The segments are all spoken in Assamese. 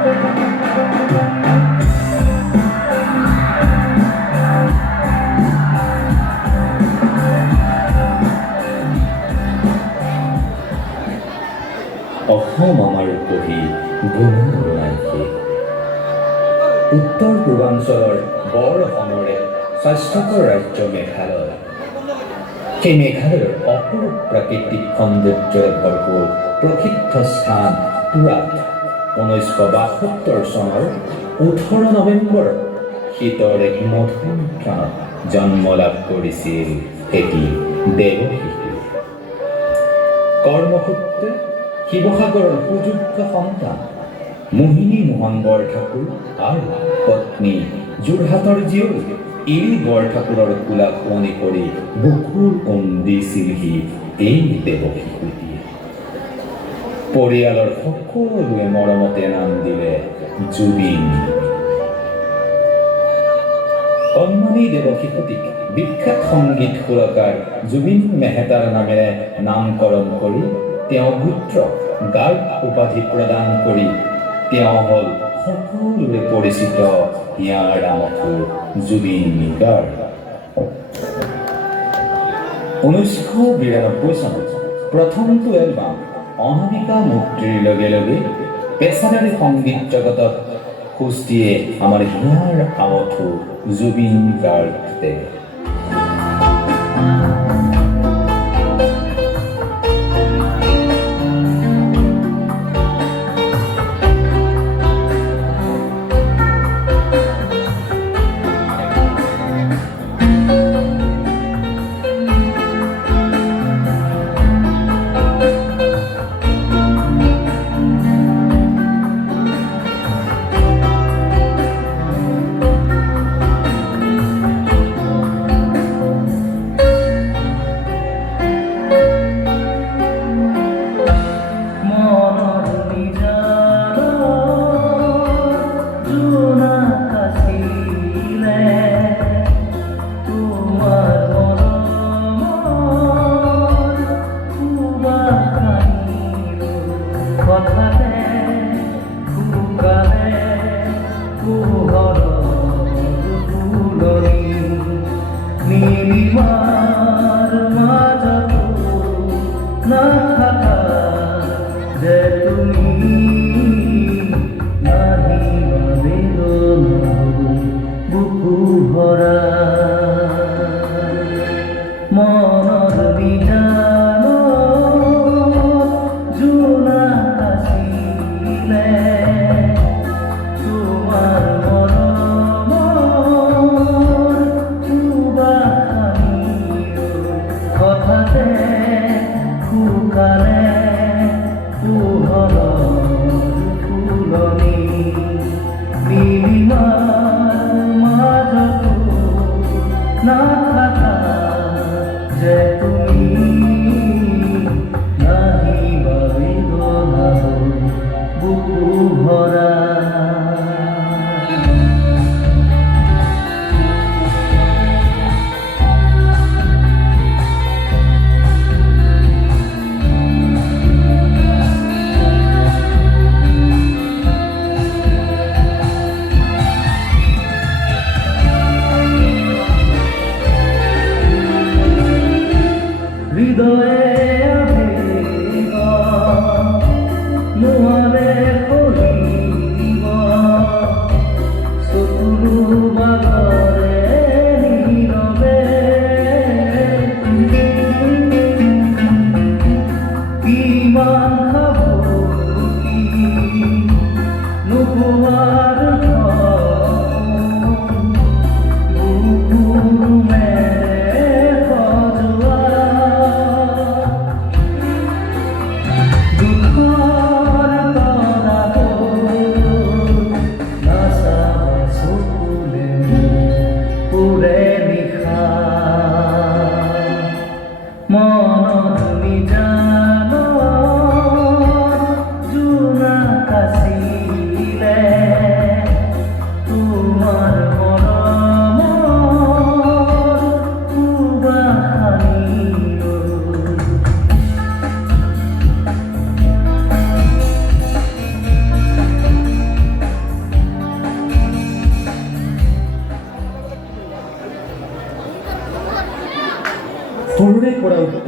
অসম আমাৰ কবি গুণৰ নাইকি উত্তৰ পূৰ্বাঞ্চলৰ বৰ সমৰে স্বাস্থ্যকৰ ৰাজ্য মেঘালয়। সেই মেঘালয়ৰ অপৰূপ প্ৰাকৃতিক সৌন্দৰ্যৰে ভৰপূৰ প্ৰসিদ্ধ স্থান তুৰাত 1972 চনৰ 18 নৱেম্বৰত শীতৰ এক মধুৰ ক্ষণত জন্ম লাভ কৰিছিল এটি দেৱশিশু। কৰ্মসূত্ৰে শিৱসাগৰৰ সুযোগ্য সন্তান মোহিনী মোহন বৰঠাকুৰ আৰু পত্নী যোৰহাটৰ জীয়ৰী ইৰি বৰঠাকুৰৰ কোলা কুঁৱলী কৰি বুকুৰ দিছিলহি এই দেৱশিশুটিয়ে। পৰিয়ালৰ সকলোৱে মৰমতে নাম দিলে জুবিন। কণমানি দেৱশিশুটিক বিখ্যাত সংগীত সুৰকাৰ জুবিন মেহতাৰ নামেৰে নামকৰণ কৰি তেওঁ পুত্ৰক গাৰ্গ উপাধি প্ৰদান কৰি তেওঁ হ'ল সকলোৰে পৰিচিত ইয়াৰ আমঠু জুবিন গাৰ্গ। 1992 চনত প্ৰথমটো এলবাম অনামিকা মুক্তিৰ লগে লগে পেছাদাৰী সংগীত জগতত খোজ দিয়ে আমাৰ হিয়াৰ আমঠু জুবিন গাৰ্গে।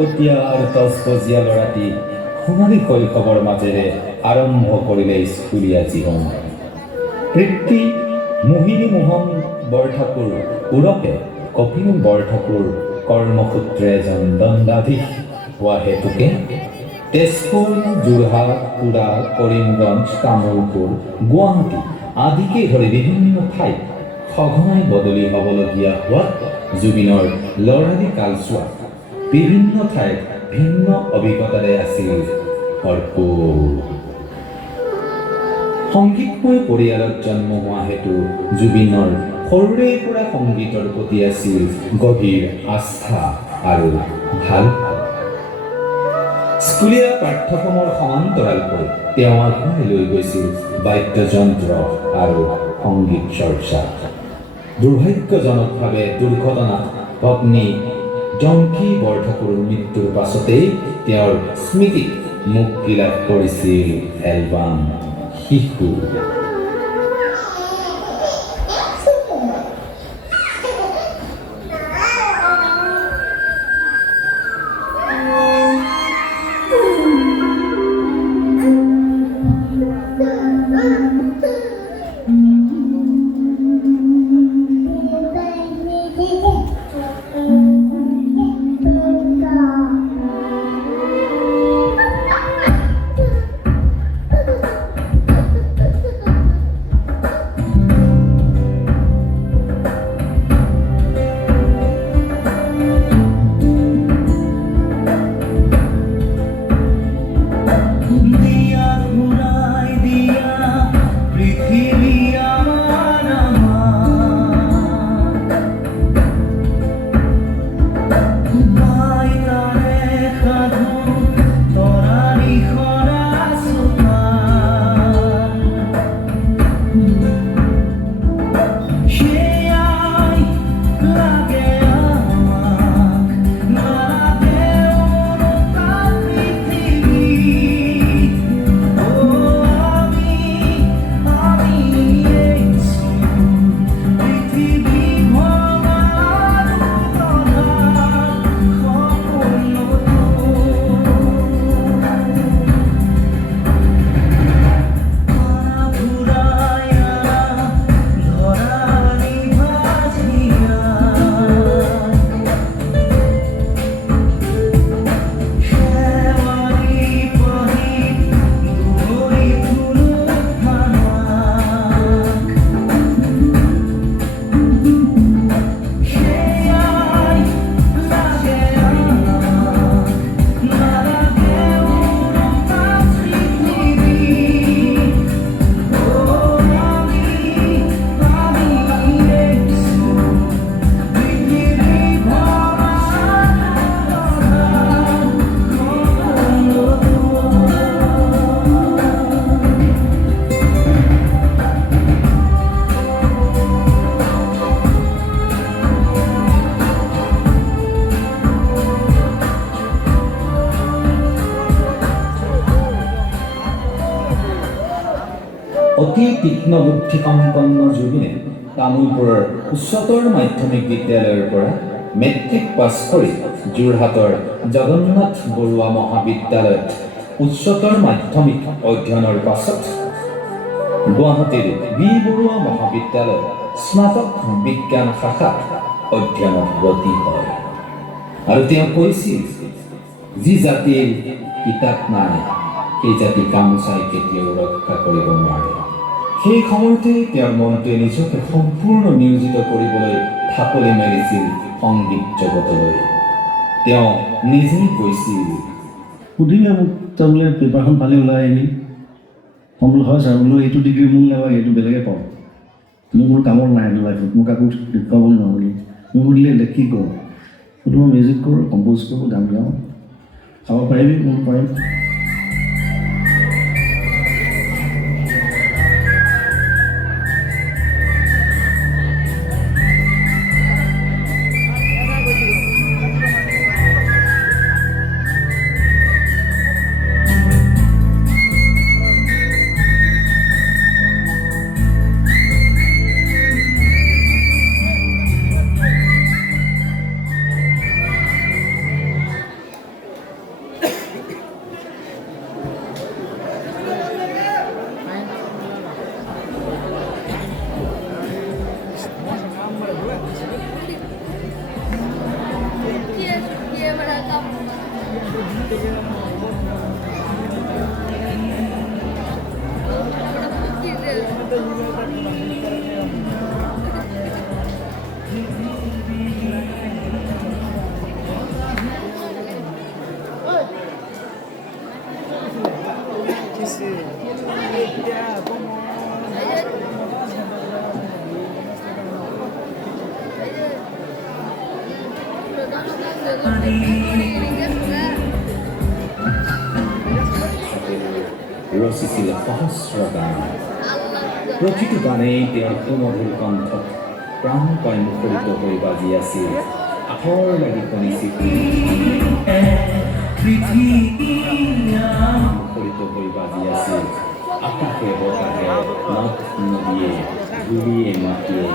উৎপতীয়াৰ তজবজীয়া ল'ৰাটি সোণালী শৈশৱৰ মাজেৰে আৰম্ভ কৰিলে স্কুলীয়া জীৱন। তৃপ্তি মোহিনী মোহন বৰঠাকুৰ ওৰফে কপিল বৰঠাকুৰ কৰ্মসূত্ৰে এজন দণ্ডাধীশ হোৱা হেতুকে তেজপুৰ, যোৰহাট, তুৰা, কৰিমগঞ্জ, তামোলপুৰ, গুৱাহাটী আদিকে ধৰি বিভিন্ন ঠাইত সঘনাই বদলি হ'বলগীয়া হোৱাত জুবিনৰ ল'ৰালি কালছোৱা বিভিন্ন ঠাইত ভিন্ন অভিজ্ঞতাৰে আছিল ভৰপূৰ। সংগীতময় পৰিয়ালত জন্ম হোৱা হেতু জুবিনৰ সৰুৰে পৰা সংগীতৰ প্ৰতি আছিল গভীৰ আস্থা আৰু ভাল। স্কুলীয়া পাঠ্যক্ৰমৰ সমান্তৰালকৈ তেওঁ আগুৱাই লৈ গৈছিল বাদ্যযন্ত্ৰ আৰু সংগীত চৰ্চা। দুৰ্ভাগ্যজনকভাৱে দুৰ্ঘটনাত ভগ্নী জংকী বৰঠাকুৰৰ মৃত্যুৰ পাছতেই তেওঁৰ স্মৃতিত মুক্তি লাভ কৰিছিল এলবাম শিশু। অতি তীক্ষ্ণ বুদ্ধি সম্পন্ন জুবিনে তামোলপুৰৰ উচ্চতৰ মাধ্যমিক বিদ্যালয়ৰ পৰা মেট্ৰিক পাছ কৰি যোৰহাটৰ জগন্নাথ বৰুৱা মহাবিদ্যালয়ত উচ্চতৰ মাধ্যমিক অধ্যয়নৰ পাছত গুৱাহাটীৰ বি বৰুৱা মহাবিদ্যালয়ত স্নাতক বিজ্ঞান শাখাত অধ্যয়নত ব্ৰতী হয়। আৰু তেওঁ কৈছিল, যি জাতিৰ কিতাপ নাই সেই জাতি গামোচাই কেতিয়াও ৰক্ষা কৰিব নোৱাৰে। সেই সময়তে তেওঁৰ মনটোৱে নিজকে সম্পূৰ্ণ নিয়োজিত কৰিবলৈ ঢাপলি মেলিছিল সংগীত জগতলৈ। তেওঁ নিজেই কৈছিল, সুধিলে মোক তই বোলে পেপাৰখন পালে ওলাই আহিলি, মই বোলো হয় ছাৰ, বোলো এইটো ডিগ্ৰী মোক নালাগে, এইটো বেলেগে পাওঁ, মোৰ বোলো কামত নাই লাইফত, মোক কাকো দেখুৱাব নোৱাৰোঁ বুলি। মোক সুধিলে কি কৰোঁ, সেইটো মই মিউজিক কৰোঁ, কম্প'জ কৰোঁ, গান গাওঁ, খাব পাৰিবি, মই পাৰিম। ৰচিছিল সহস্ৰ গান প্ৰতিটো গানেই তেওঁৰ সুমধুৰ কণ্ঠত প্ৰাণপণ মুখৰিত হৈ বাজি আছিল আখৰ লাগি শুনিছিল মুখৰিত হৈ বাজি আছিল আকাশে বতাহে নদ নদীয়ে ধূলিয়ে মাটিয়ে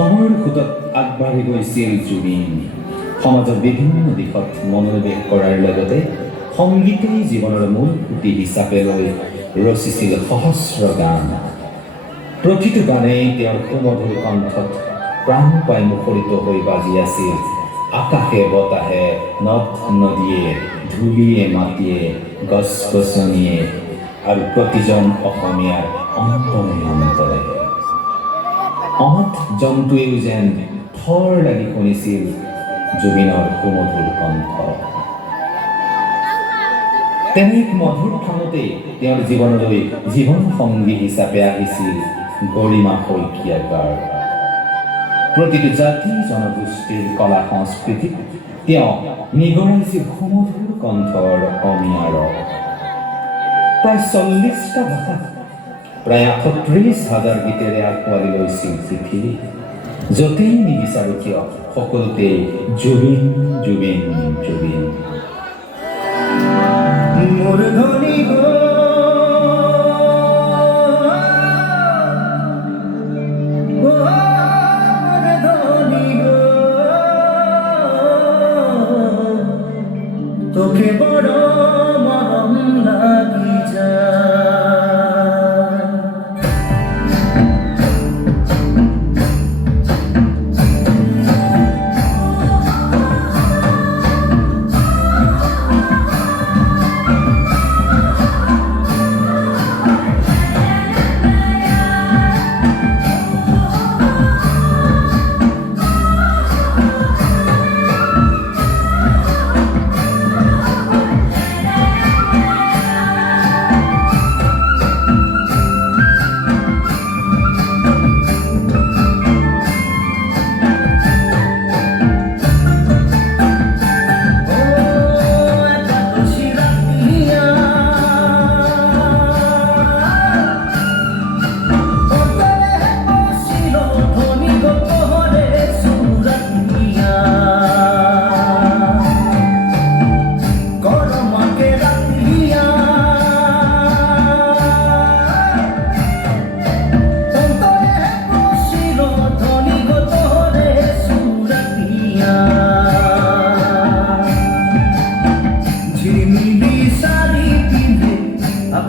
সময়ৰ সোঁতত আগবাঢ়ি গৈছিল জুবিন সমাজৰ বিভিন্ন দিশত মনোনিৱেশ কৰাৰ লগতে সংগীতেই জীৱনৰ মূল সুঁতি হিচাপে লৈ ৰচিছিল সহস্ৰ গান প্ৰতিটো গানেই তেওঁৰ সুমধুৰ কণ্ঠত প্ৰাণপাই মুখৰিত হৈ বাজি আছিল আকাশে বতাহে নদ নদীয়ে ধূলিয়ে মাটিয়ে গছ গছনিয়ে আৰু প্ৰতিজন অসমীয়াৰ অন্তৰে অন্তৰে অহত জন্তুৱেও যেন থৰ লাগি শুনিছিল জুবিনৰ সুমধুৰ কণ্ঠ তেনে এক মধুৰ ক্ষণতে তেওঁৰ জীৱনলৈ জীৱন সংগী হিচাপে আহিছিল গৰিমা শইকীয়াৰ প্ৰতিটো জাতি জনগোষ্ঠীৰ কলা সংস্কৃতিক তেওঁ নিগৰাইছিল সুমধুৰ কণ্ঠৰ অমিয়াৰ প্ৰায় 40টা ভাষাত প্ৰায় 38,000 গীতেৰে আঁকোৱালি লৈছিল পৃথিৱী য'তেই নিবিচাৰো কিয় সকলোতে জুবিন জুবিন জুবিন মোৰ ধনী তোকে বড় মরম লাগি যায়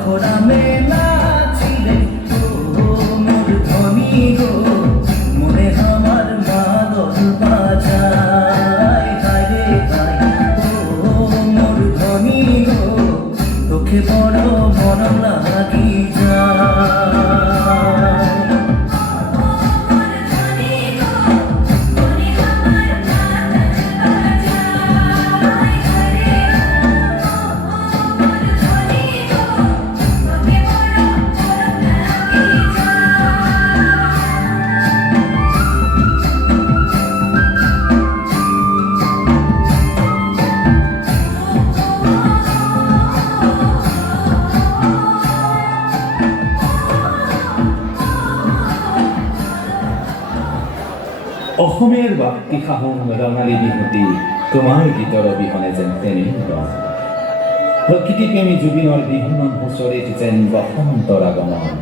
খোরামে নাচিলে ও মোর ধনী গো মনে আমার মাদল বাজায় হায় রে হায় ও মোর ধনী গো তোকে বড় বড় লাগি যায় অসমের বাক্তি খাহন ৰঙালী বিহুতি তোমাৰ গীতৰ অবিহনে যেন তেনেই ৰং প্ৰকৃতি প্ৰেমী জুবিনৰ বিহুমান হুঁচৰিত যেন বসন্তৰ আগমন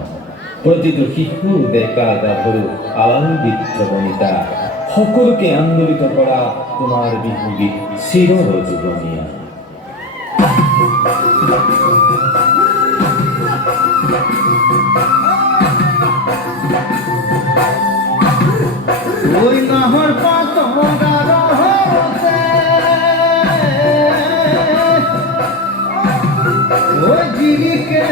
প্ৰতিটো শিশু ডেকা গাভৰু আলাল বৃদ্ধ বনিতা সকলোকে আন্দোলিত কৰা তোমাৰ বিহুগীত চিৰ যুগমীয়া ওই নাহর পাতঙ্গার হতে ওই জিরিকে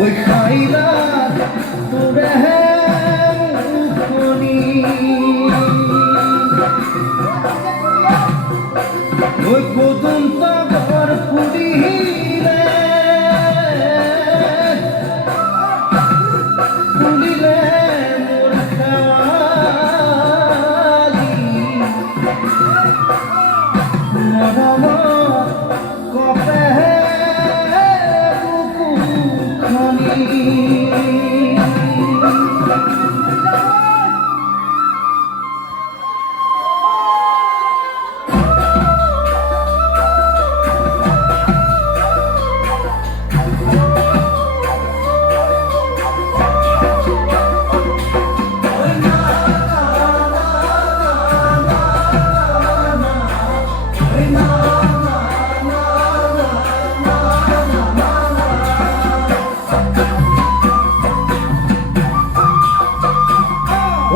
ওই খাইলা তোরে ওই কদম তবর ফুলিলে ফুলিলে মোর খাওয়ালি মরম কপে বুকুখানি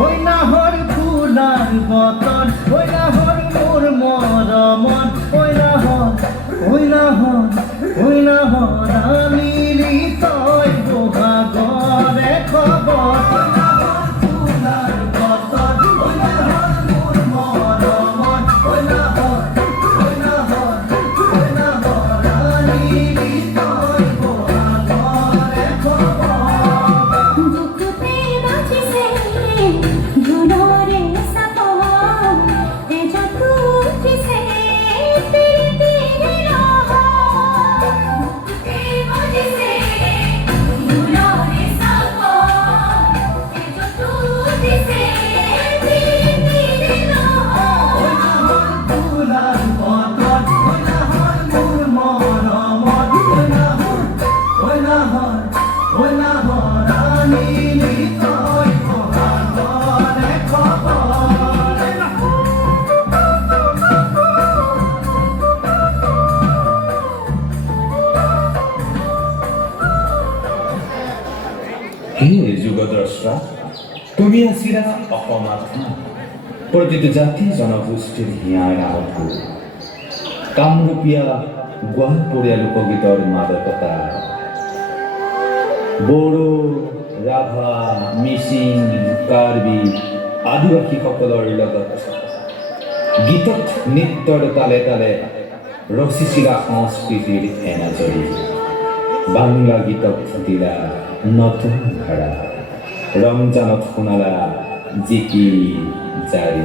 ওই নাহর ফুলার বতন ওই নাহর মোর মরমন ওই নাহর আমিলি তই বহাগরে খবর ওই নাহর ফুলার বতন ওই নাহর মোর মরমন ওই নাহর আমিলি তই বহাগরে খবর হে যুগদ্ৰষ্টা তুমি আছিলা অসম আত্মা প্ৰতিটো জাতি জনগোষ্ঠীৰ হিয়াৰ আহু কামৰূপীয়া গোৱালপৰীয়া লোকগীতৰ মাদকতা বড়ো ৰাভা মিচিং কাৰ্বি আদিবাসীসকলৰ লগত গীতত নৃত্যৰ তালে তালে ৰচিছিলা সংস্কৃতিৰ এনাজৰী বাংলা গীতক দিলা নতুন ধাৰা ৰমজানত শুনালা জিকি জাৰি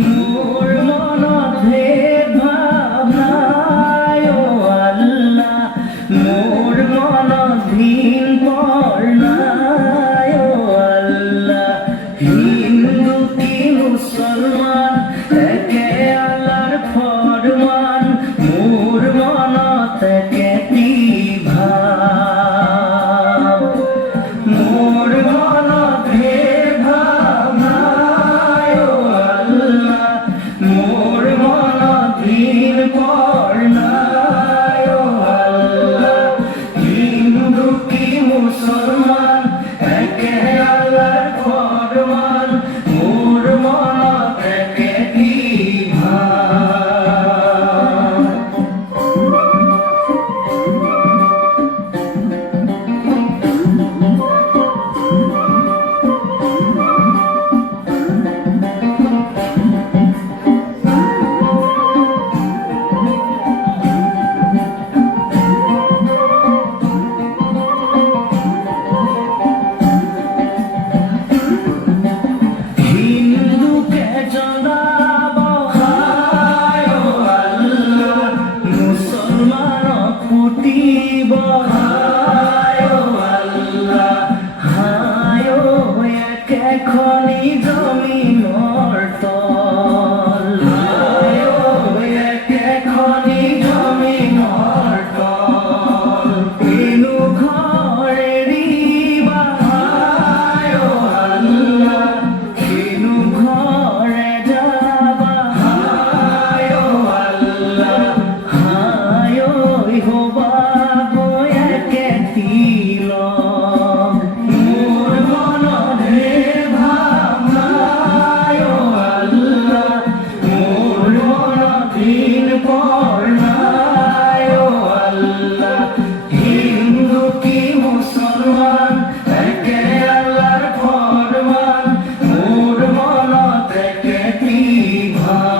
মোর মনত ভেদ ভাব নাই ও আল্লাহ, মোর মনত ভিন পর নাই ও আল্লাহ। হিন্দু কি মুসলমান একে আল্লাহর ফরমান, মোর মনত একেটি ভাব। মোর মনত ভেদ ভাব নাই ও আল্লাহ, মোর মনত ভিন পর নাই ও আল্লাহ। হিন্দু কি মুসলমান একে আল্লাহর ফরমান, মোর মনত একেটি ভাব। হিন্দুকে জ্বলাব হায় ও আল্লাহ, মুসলমানক পুতিব হায় ও আল্লাহ। হায় ও এক এখনি জমিনৰ তল, হায় ও এক এখনি জমিনৰ তল। কিনো ঘৰ এৰিবা হায় ও আল্লাহ, কিনো ঘৰে যাবা হায় ও আল্লাহ। হায় ঐ হবাব একেটি লগ, মোৰ মনত ভেদ ভাব নাই ও আল্লাহ, মোৰ মনত ভিন পৰ নাই ও আল্লাহ। হিন্দু কি মুসলমান একে আল্লাহৰ ফৰমান, মোৰ মনত একেটি ভাব।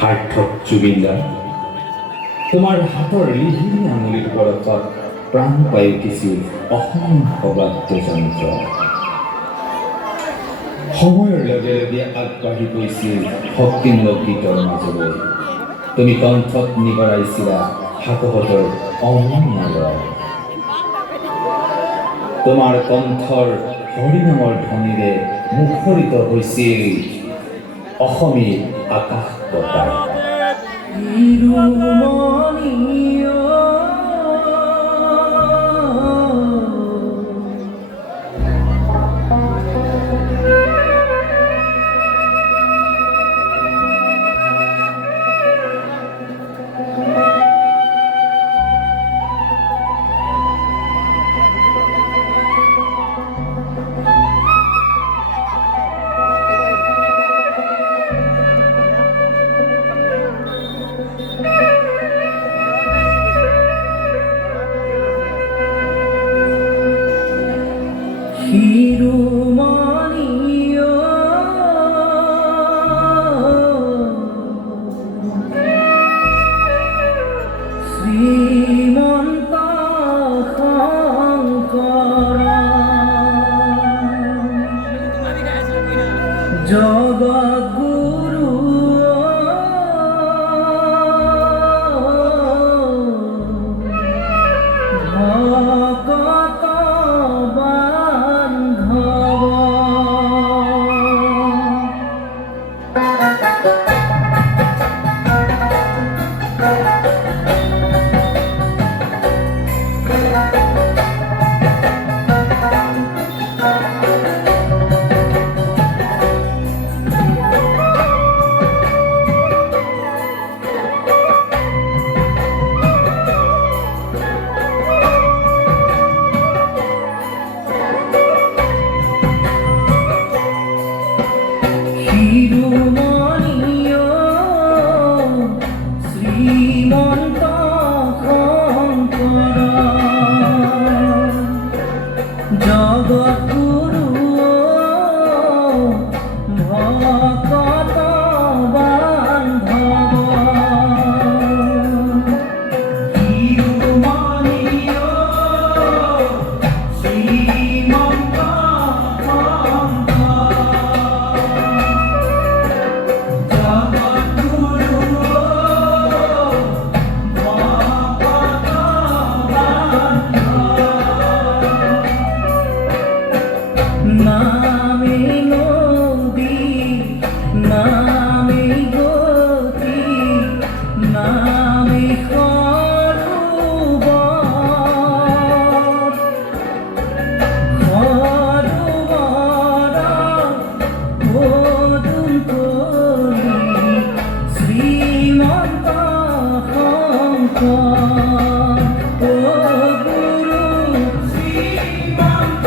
সাৰ্থক জুবিনদাৰ, তোমাৰ হাতৰ লিহিৰি আঙুলিৰ পৰশত প্ৰাণ পাই উঠিছিল অসংখ্য বাদ্যযন্ত্ৰ। সময়ৰ লগে লগে আগবাঢ়ি গৈছিল ভক্তিমূলক গীতৰ মাজলৈ। তুমি কণ্ঠত নিগৰাইছিলা ভাগৱতৰ অমূল্য ৰস। তোমাৰ কণ্ঠৰ হৰিনামৰ ধ্বনিৰে মুখৰিত হৈছিল অসমী আকাশ বতাহ। শিৰোমণি ও ও গুৰু শ্ৰীমন্ত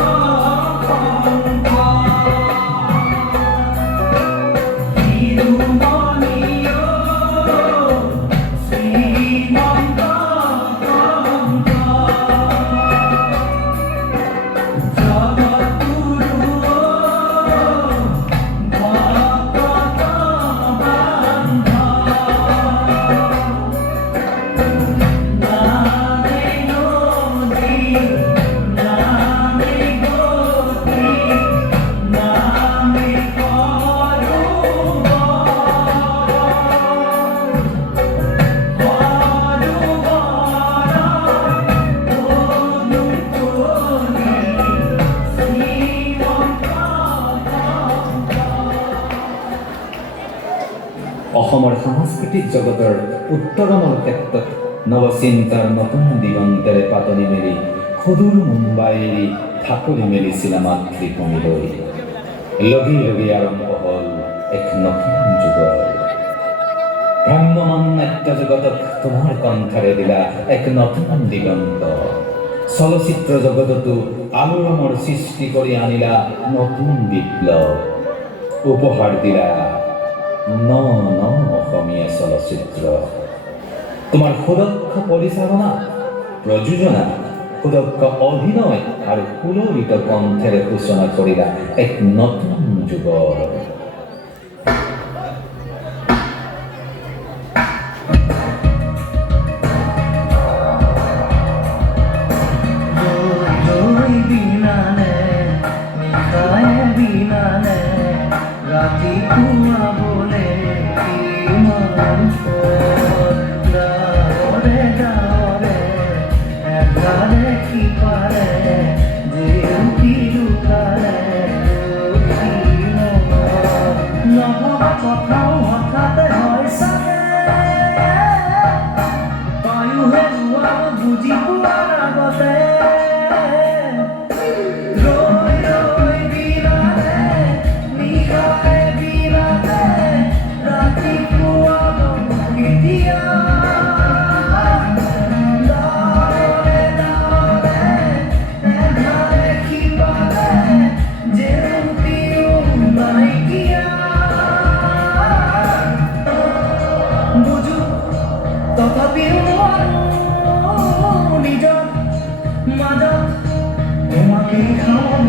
শিৰোমণিও শ্ৰীমন্ত অসমৰ সাংস্কৃতিক জগতৰ উত্তৰণৰ ক্ষেত্ৰত নৱচিন্তাৰ নতুন দিগন্তেৰে পাতনি মেলি সুদূৰ মুম্বাই এৰি ঠাকুৰি মেলিছিলা মাতৃভূমিলৈ লগে লগে আৰম্ভ হ'ল এক নতুন যুগৰ ভ্ৰাম্যমান নাট্য জগতক তোমাৰ কণ্ঠৰে দিলা এক নতুন দিগন্ত চলচ্চিত্ৰ জগততো আলোড়নৰ সৃষ্টি কৰি আনিলা নতুন বিপ্লৱ উপহাৰ দিলা ন ন অসমীয়া চলচ্চিত্ৰ তোমাৰ সুদক্ষ পৰিচালনা প্ৰযোজনা সুদক্ষ অভিনয় আৰু সুললিত কণ্ঠেৰে সূচনা কৰিলা এক নতুন যুগৰ ৰাতি কুয়া বলে কি মন ডাৰে ডাৰে একবাৰে কি পাৰে যে উঠি লুকাৰে নহবা কথাও হঠাতে হয় চাগে পায়ো হেৰুৱা বুজি পোৱাৰ আগতে তথাপিও নিজৰ মাজত তোমাকে খাওঁ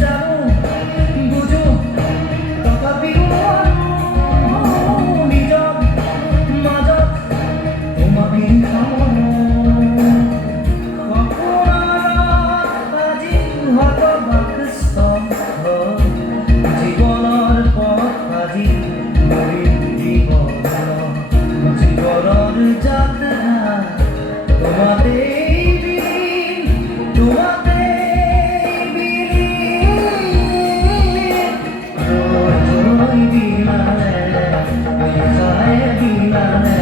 জানো বুজো তথাপিও নিজৰ মাজত তোমাকে খাওঁ আজি হতবাক্য জীৱনৰ পথ আজি জীবনের যাত্রা তোমাতে বিলীন তোমাতে বিলীন রই বিমানে মেঘায় বিমানে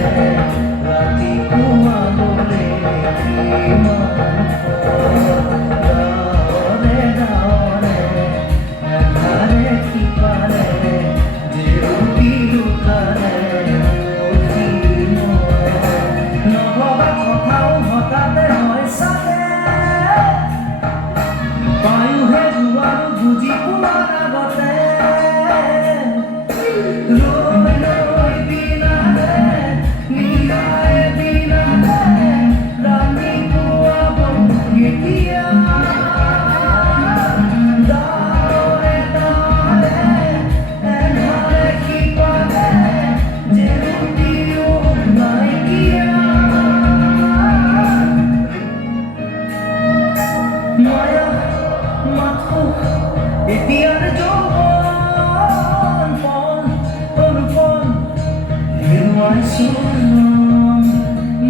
রাতি কুয়া বলে ডারে ডারে একবারে কি পারে যে রুটি লুকারে নহবা কথাও হঠাতে হয় চাগে পায়ো হেৰুৱা বুজি পোৱাৰ আগতে ৰৈ ৰৈ বিনালে নিগাৰে বিনালে ৰাতিপুৱা কেতিয়া ডাৰে ডাৰে এধাৰে কি পালে যে ৰুটিও নাইকিয়া মায়া মাথো এতিয়াৰ যৌৱন পণ অনুপণ হেৰুৱাইছো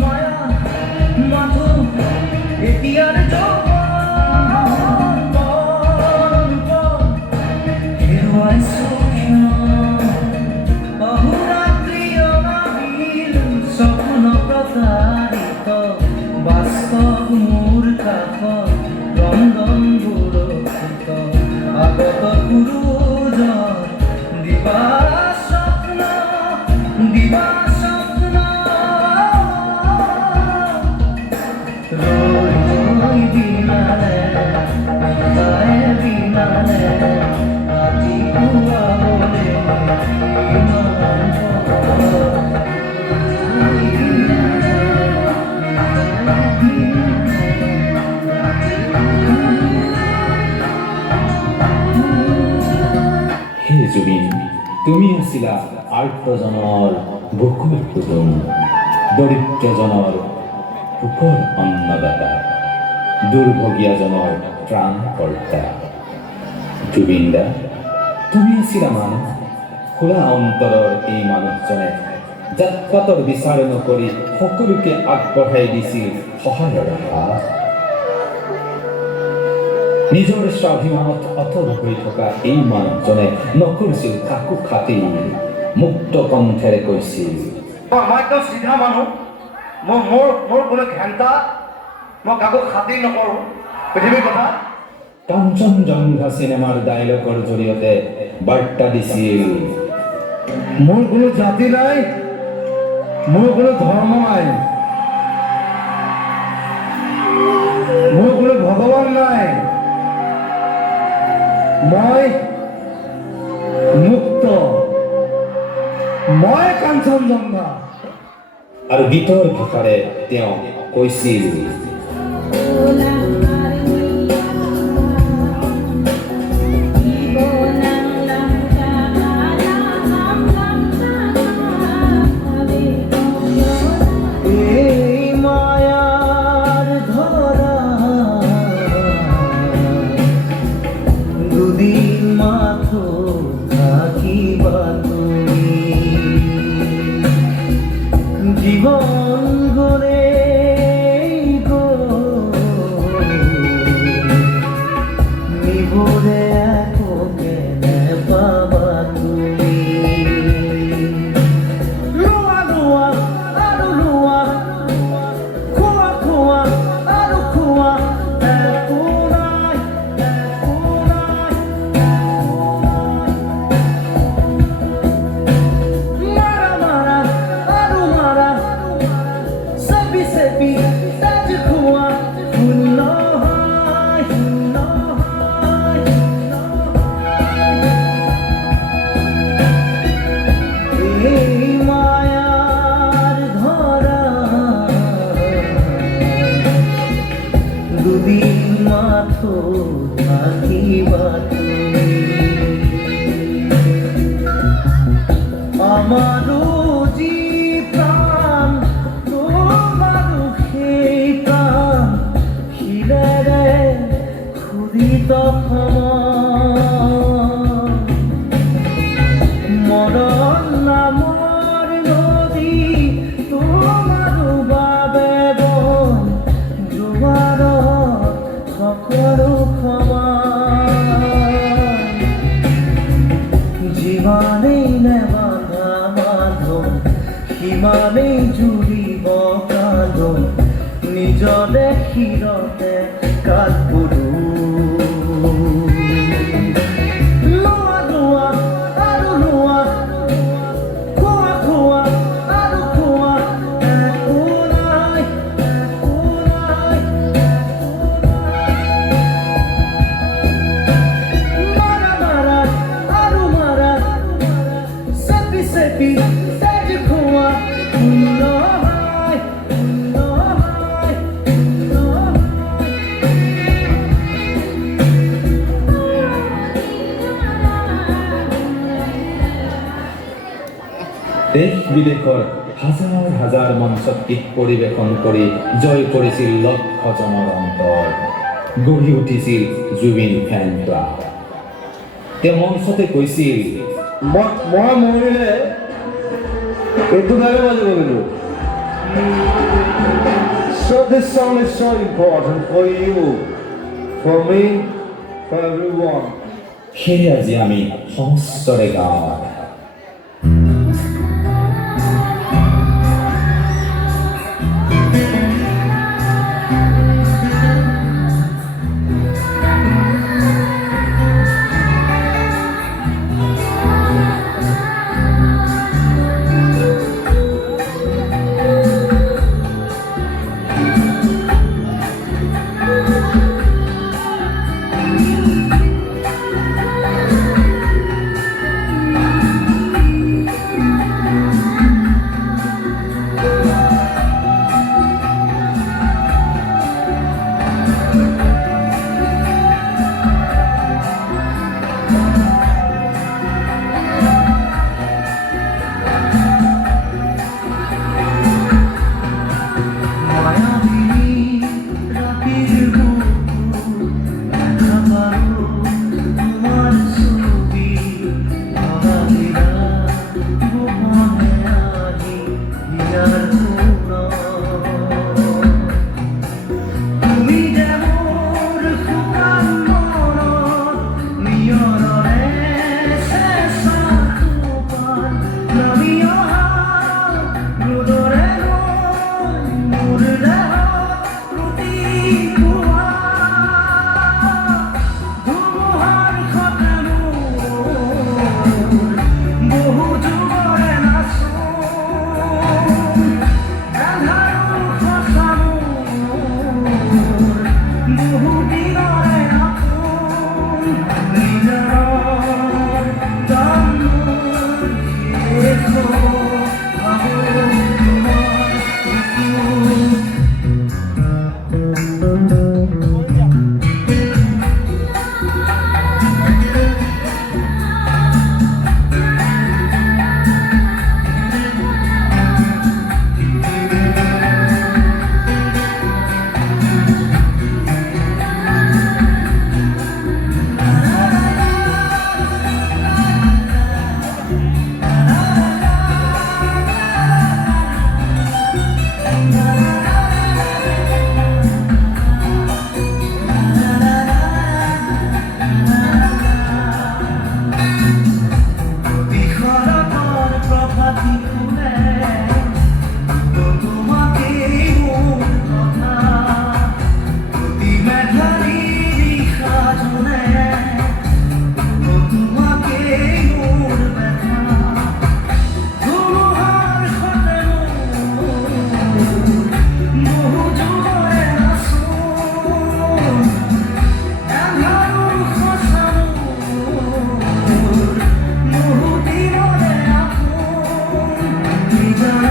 মায়া মাথো এতিয়াৰ যৌৱন পণ অনুপণ হেৰুৱাইছো অহোৰাত্ৰি অনাবিল স্বপ্ন প্ৰতাৰিত বাস্তৱ মোৰ কাষত ৰন্ধন সুৰক্ষিত আগত গুৰুজন দিবা স্বপ্ন গায়ে বিনালে ৰাতিপুৱা বলে হে জুবিন, তুমি আছিলা আৰ্তজনৰ বুকুৰ কুটুম, দৰিদ্ৰজনৰ সুখৰ অন্নদাতা, দুৰ্ভগীয়াজনৰ ত্ৰাণকৰ্তা। জুবিন দা, তুমি আছিলা মানুহ, খোলা অন্তৰৰ এই মানুহজনে জাতপাতৰ বিচাৰ নকৰি সকলোকে আগবঢ়াই দিছিল সহায়ৰ হাত। নিজৰ স্বাভিমানত অটল হৈ থকা এই মানুহজনে নকৰিছিল কাকো খাতিৰ, মুক্ত কণ্ঠেৰে কৈছিল, মই একদম চিধা মানুহ, মোৰ কোনো ঘেণ্টা, মই কাকো খাতিৰ নকৰোঁ পৃথিৱীৰ কথা। কাঞ্চনজংঘা চিনেমাৰ ডাইলগৰ জৰিয়তে বাৰ্তা দিছিল, মোৰ কোনো জাতি নাই, মোৰ কোনো ধৰ্ম নাই, মোৰ কোনো ভগৱান নাই, মই মুক্ত, মই কাঞ্চনজংঘা। আৰু গীতৰ ভাষাৰে তেওঁ কৈছিল, জীবন গড়ে নিবরে একে পাবা তুমি। লোয়া লোয়া আরো লোয়া, খোয়া খোয়া আরো খোয়া, একুনাই একুনাই মারা মারা আরো মারা, সেপি সেপি তাজ খোয়া, হুন্ন হাই হুন্ন হাই হুন্ন হাই। এই মায়ার ধরা দুদিন মাথো থাকিবা তুমি। আমারও জি প্রাণ, তোমারও সেই প্রাণ, শিলেৰে ক্ষুদিত মৰণ নামৰ নদী, তোমাৰো বাবে বন জোৱাৰত সকলো সমান। যিমানেই নেবাধা বান্ধোন, সিমানেই জুৰিব কান্দোন, নিজৰে শিৰতে কাটবোৰো। লোৱা লোৱা আৰু লোৱা, খোৱা খোৱা আৰু খোৱা, একো নাই একো নাই মাৰা মাৰা আৰু মাৰা, চেপি চেপি তেজ খোৱা, হুন্ন হাই হুন্ন হাই হুন্ন দেশ বিদেশৰ হাজাৰ হাজাৰ মঞ্চত গীত পৰিৱেশন কৰি জয় কৰিছিল লক্ষজনৰ অন্তৰ, গঢ়ি উঠিছিল জুবিন ফেন ক্লাব। তেওঁ মঞ্চতে কৈছিল, মই মৰিলে এইটো গানে বাজিব কিন্তু। So this song is so important for you, for me, for everyone. সেয়ে আজি আমি সমস্তৰে গাওঁ। যাৰ তুমি যেমন শুকান মনত মিয়নৰে চেঁচা টোপাল নামি অহা ৰ'দৰে মোৰ দেহত প্ৰতিপুৱা ধুমুহাৰ সতে মোৰ বহু যুগৰে নাচোন এন্ধাৰো সঁচা মোৰ বহু দিনৰে আপোন নিজৰ জন্মৰ শেষ ভাবো তোমাৰ বিশালতাৰ প্ৰভাতী ফুলে তোমাকে মোৰ কথা প্ৰতি মেঘাৰি সাজনে তোমাকে মোৰ ব্যথা ধুমুহাৰ সতে বহু যুগৰে নাচোন এন্ধাৰো সঁচা মোৰ বহু দিনৰে আপোন নিজৰ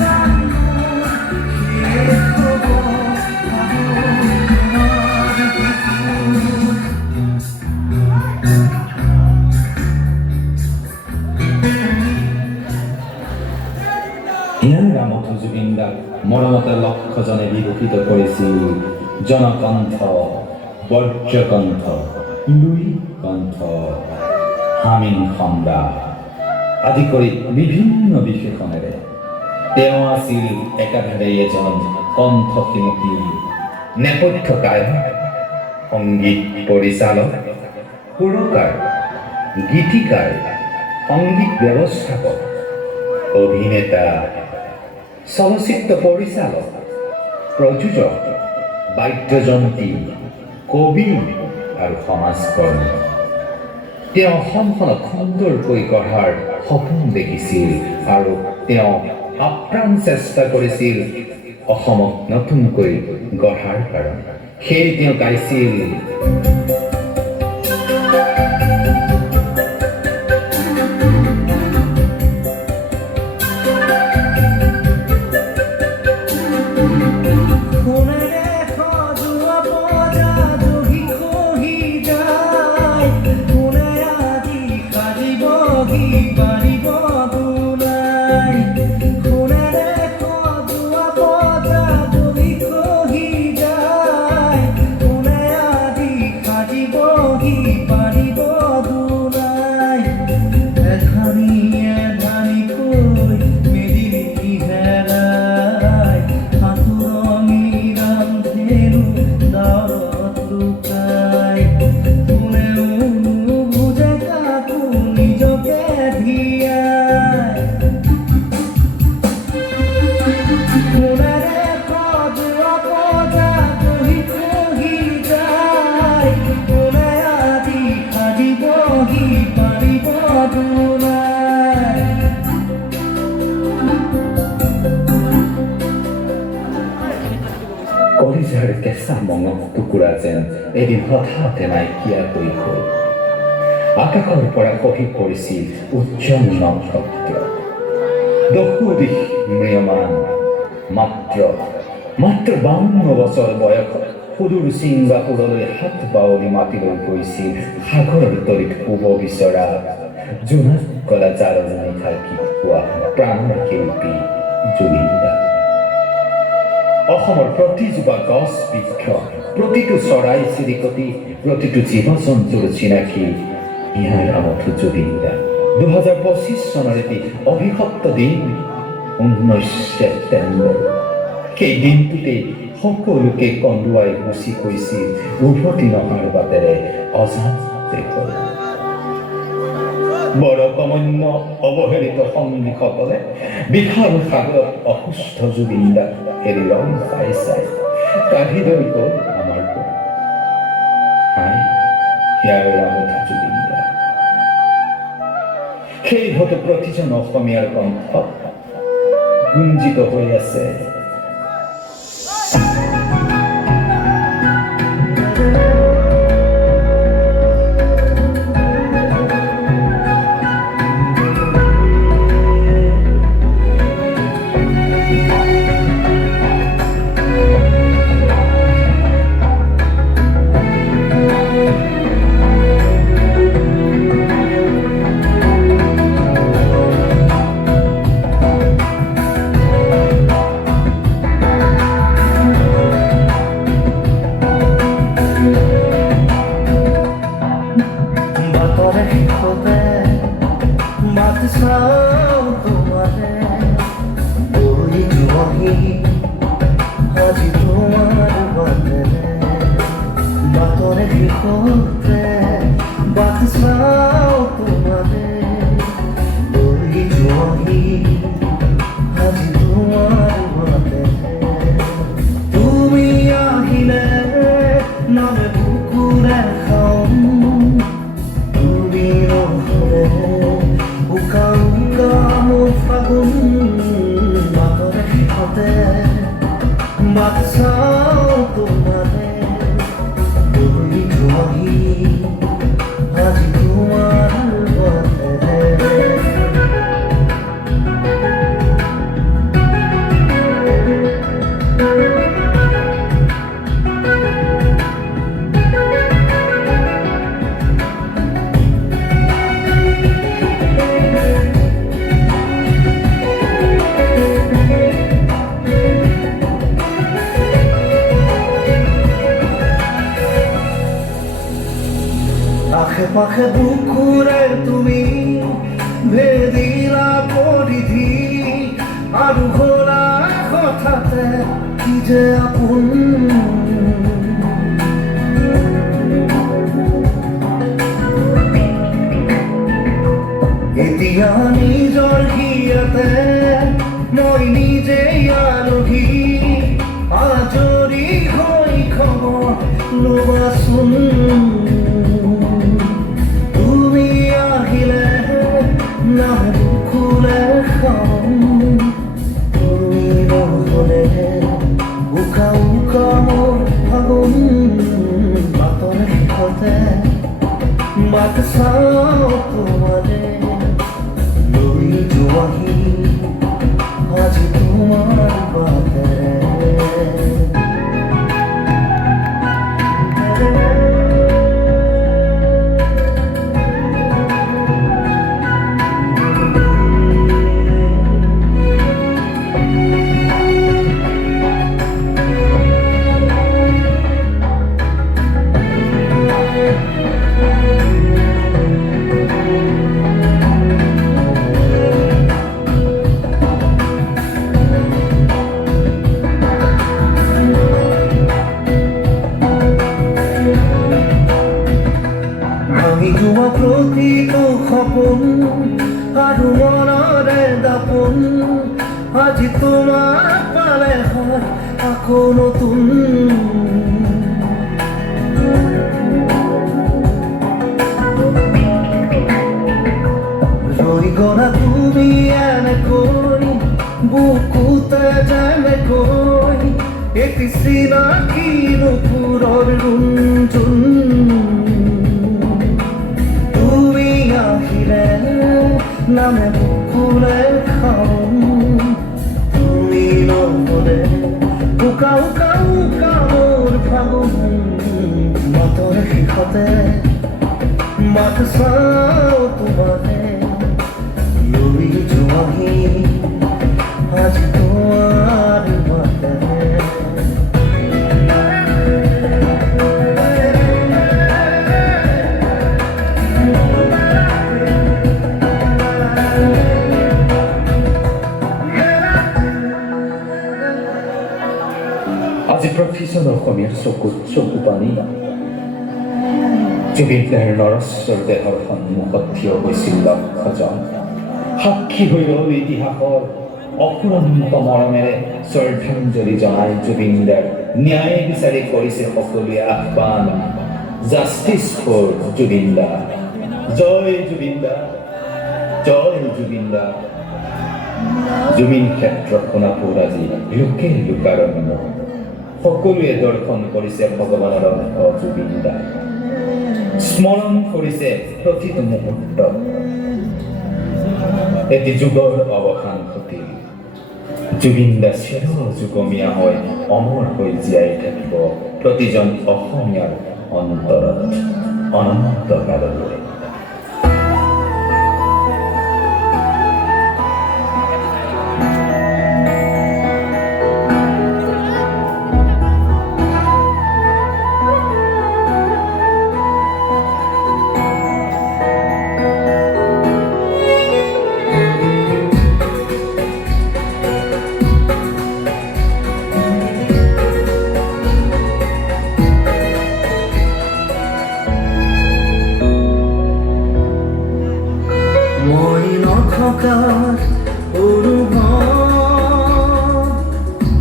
জন্মৰ শেষ হ'ব ভাবো তোমাৰ বুকুত হিয়াৰ আমঠু জুবিন দাক মৰমতে লক্ষজনে বিভূষিত কৰিছিল জনকণ্ঠ বজ্ৰকণ্ঠ লুই কণ্ঠ হামিং সম্ৰাট আদি কৰি বিভিন্ন বিশেষণেৰে তেওঁ আছিল একাধাৰে এজন কণ্ঠশিল্পী নেপথ্য গায়ক সংগীত পৰিচালক সুৰকাৰ গীতিকাৰ সংগীত ব্যৱস্থাপক অভিনেতা চলচ্চিত্ৰ পৰিচালক প্ৰযোজক বাদ্যযন্ত্ৰী কবি আৰু সমাজকৰ্মী তেওঁ অসমখনক সুন্দৰকৈ গঢ়াৰ সপোন দেখিছিল আৰু তেওঁ আপ্ৰাণ চেষ্টা কৰিছিল অসমক নতুনকৈ গঢ়াৰ কাৰণে সেয়ে তেওঁ গাইছিল কোনেৰে সজোৱা পজা জহি খহি যায় কোনে আজি সাজিব কি পাৰিব তোলাই কোনেৰে সজোৱা পজা জহি খহি যায় কোনে আজি সাজিব কি পাৰিব তোলাই এধানি এধানিকৈ মেদিনী হেৰাই সাঁতুৰণি ৰান্ধেনো দাঁত লুকাই কোনেও নুবুজে কাকো নিজকে ধিয়াই কোনেৰে সজোৱা পজা জহি খহি যায় কোনে আজি সাজিব কি পাৰিব তোলাই কলিজাৰ কেঁচা মঙহ টুকুৰা যেন এদিন হঠাতে নাইকিয়াকৈ গ'ল আকাশৰ পৰা খহি পৰিছিল উজ্জ্বল নক্ষত্ৰ দশোদিশ ম্ৰিয়মান মাত্ৰ 52 বছৰ বয়সত সুদূৰ ছিংগাপুৰলৈ হাত বাউলি মাতিলৈ গৈছিল সাগৰৰ তলিত শুব বিচৰা জোনাক কলা জাৰণি থাকি পোৱা প্ৰাণৰ শিল্পী জুবিন দা অসমৰ প্ৰতিজোপা গছ বৃক্ষ প্ৰতিটো চৰাই চিৰিকটি প্ৰতিটো জীৱ জন্তুৰ চিনাকি ইয়াৰ আমঠু জুবিন দা 2025 চনৰ এটি অভিশপ্ত দিন 19 ছেপ্টেম্বৰ। সেই দিনটোতেই সকলোকে কন্দুৱাই গুচি গৈছিল উভতি নহাৰ বাটেৰে অজান দেশলৈ। বৰ কমন্য অৱহেলিত সন্দিসকলে বিশাল সাগৰত অসুস্থ জুবিন দাক এৰি ৰং চাই চাই কাঢ়ি গ'ল আমাৰ পৰা। হাই হিয়াৰ আমঠু জুবিন দা। সেই হয়তো প্ৰতিজন অসমীয়াৰ কণ্ঠ গুঞ্জিত হৈ আছে। তুমি আহিলে নামে বুকুৰে খাম, তুমি নহ'লে উকা উকা মোৰ ফাগুন বাটৰে শেষতে বাট চাওঁ তোমাৰে দৌৰি যোৱাহি আজি তোমাৰ বাটেৰে। আশে পাশে বুকুৰে তুমি ভেদিলা পৰিধি আৰু ঘোলা কথাতে কি যে আপোন। এতিয়া নিজৰ হিয়াতে মই নিজে আলহী আজৰি হৈ খবৰ ল'বাচোন। তুমি আহিলে নামে বুকুৰে খাম, তুমি নহ'লে উকা উকা মোৰ ফাগুন বাটৰে শেষতে বাট চাওঁ তোমাৰে লৈ যোৱাহি আজি তোমাৰ বাটেৰে। প্ৰতিটো সপোন আৰু মনৰে দাপোন আজি তোমাক পালে হয় আকৌ নতুন। ৰৈ গ'লা তুমি এনেকৈ বুকুতে যেনেকৈ এটি চিনাকি নুপুৰৰ ৰুণজুন। আহিলে নামে বুকুৰে খাম, তুমি নহ'লে উকা উকা উকা মোৰ ফাগুন বাটৰে শেষতে বাট চাওঁ তোমাৰে লৈ যোৱাহি আজি তোমাৰ বাটেৰে। আজি প্ৰতিজন অসমীয়াৰ চকুত চকু পানী জুবিন দাৰ নৰস্বৰ দেহৰ সন্মুখত থিয় হৈছিল লক্ষজন সাক্ষী হৈ ৰ'ল ইতিহাসৰ অফুৰন্ত মৰমেৰে শ্ৰদ্ধাঞ্জলি জনাই জুবিন দাৰ ন্যায় বিচাৰি কৰিছে সকলোৱে আহ্বান জাষ্টিছ ফৰ জুবিন দা জয় জুবিন দা জয় জুবিন দা জুবিন ক্ষেত্ৰত সোণাপুৰ আজি লোকে লোকাৰণ্য সকলোৱে দৰ্শন কৰিছে ভগৱানৰ অংশ জুবিন দা স্মৰণ কৰিছে প্ৰতিটো মুহূৰ্ত এটি যুগৰ অৱসান ঘটিল জুবিন দা চিৰ যুগমীয়া হৈ অমৰ হৈ জীয়াই থাকিব প্ৰতিজন অসমীয়াৰ অন্তৰত অনন্তকাললৈ মই নথকাৰ অনুভৱ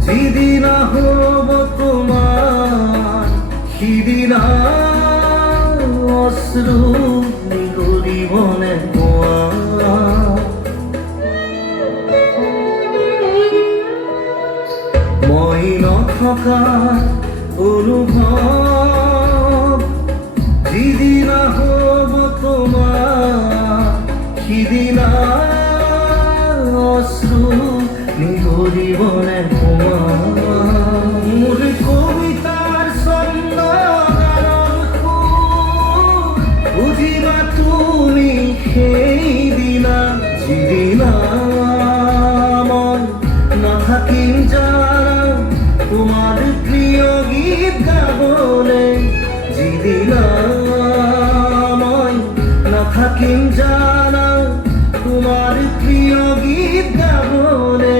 যিদিনা হ'ব তোমাৰ সিদিনা অশ্ৰু নিগৰিবনে কোৱা মই নথকাৰ অনুভৱ যিদিনা হ'ব তোমাৰ সিদিনা অশ্ৰু নিগৰিবনে কোৱা মোৰ কবিতাৰ ছন্দ বুজিবা তুমি সেইদিনা যিদিনা মই নাথাকিম জানা তোমাৰ প্ৰিয় গীত গাবলে যিদিনা মই নাথাকিম জানা তোমাৰ প্ৰিয় গীত গাবলে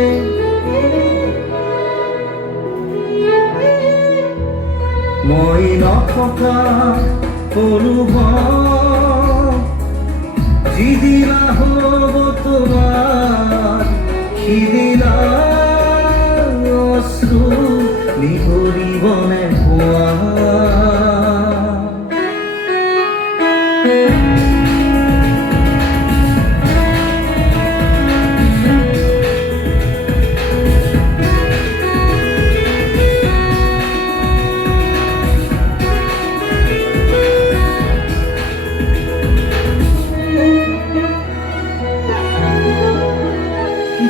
মই নথকা অনুভৱ যিদিনা হ'ব তোমাৰ সিদিনা অশ্ৰু নিগৰিবনে কোৱা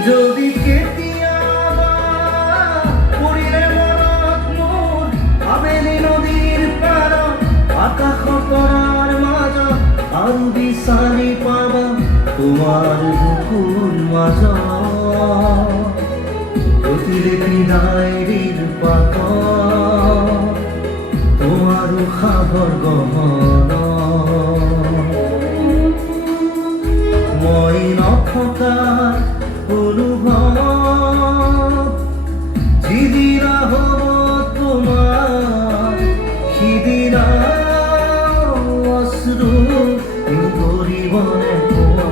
যদি কেতিয়াবা পৰিলে মনত মোৰ আবেলি নদীৰ পাৰত আকাশ তৰাৰ মাজত আৰু বিচাৰি পাবা তোমাৰ বুকুৰ মাজত প্ৰতিলিপি ডায়েৰীৰ পাতত তোমাৰ সাগৰ গহন মই নথকাৰ অনুভৱ যিদিনা হ'ব তোমাৰ সিদিনা অশ্ৰু নিগৰিবনে কোৱা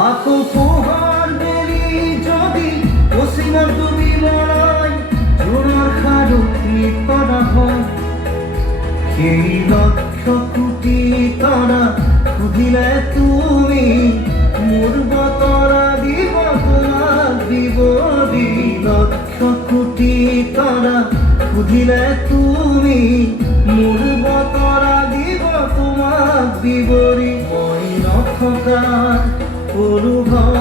আকৌ পোহৰ বেলি যদি পশ্চিমত ডুবিব নাই জোৰৰ সাৰথি তৰা হয় সেই লক্ষ কোটি তৰা সুধিলে তুমি মোৰ বতৰা দিব তোমাক বিৱৰি লক্ষ কোটি তৰা সুধিলে তুমি মোৰ বতৰা দিব তোমাক বিৱৰি মই নথকাৰ অনুভৱ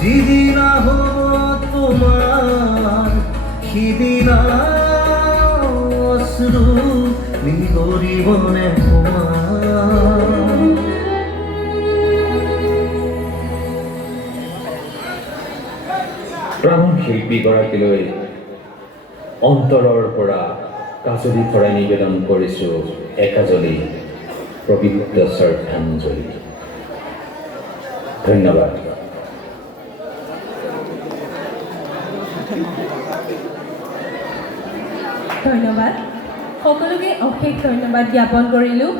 যিদিনা হ'ব তোমাৰ সিদিনা অশ্ৰু নিগৰিবনে কোৱা শিল্পীগৰাকীলৈ অন্তৰৰ পৰা কাজলি ভৰাই নিবেদন কৰিছোঁ একাজলি পবিত্ৰ শ্ৰদ্ধাঞ্জলি। ধন্যবাদ। ধন্যবাদ। সকলোকে অশেষ ধন্যবাদ জ্ঞাপন কৰিলোঁ।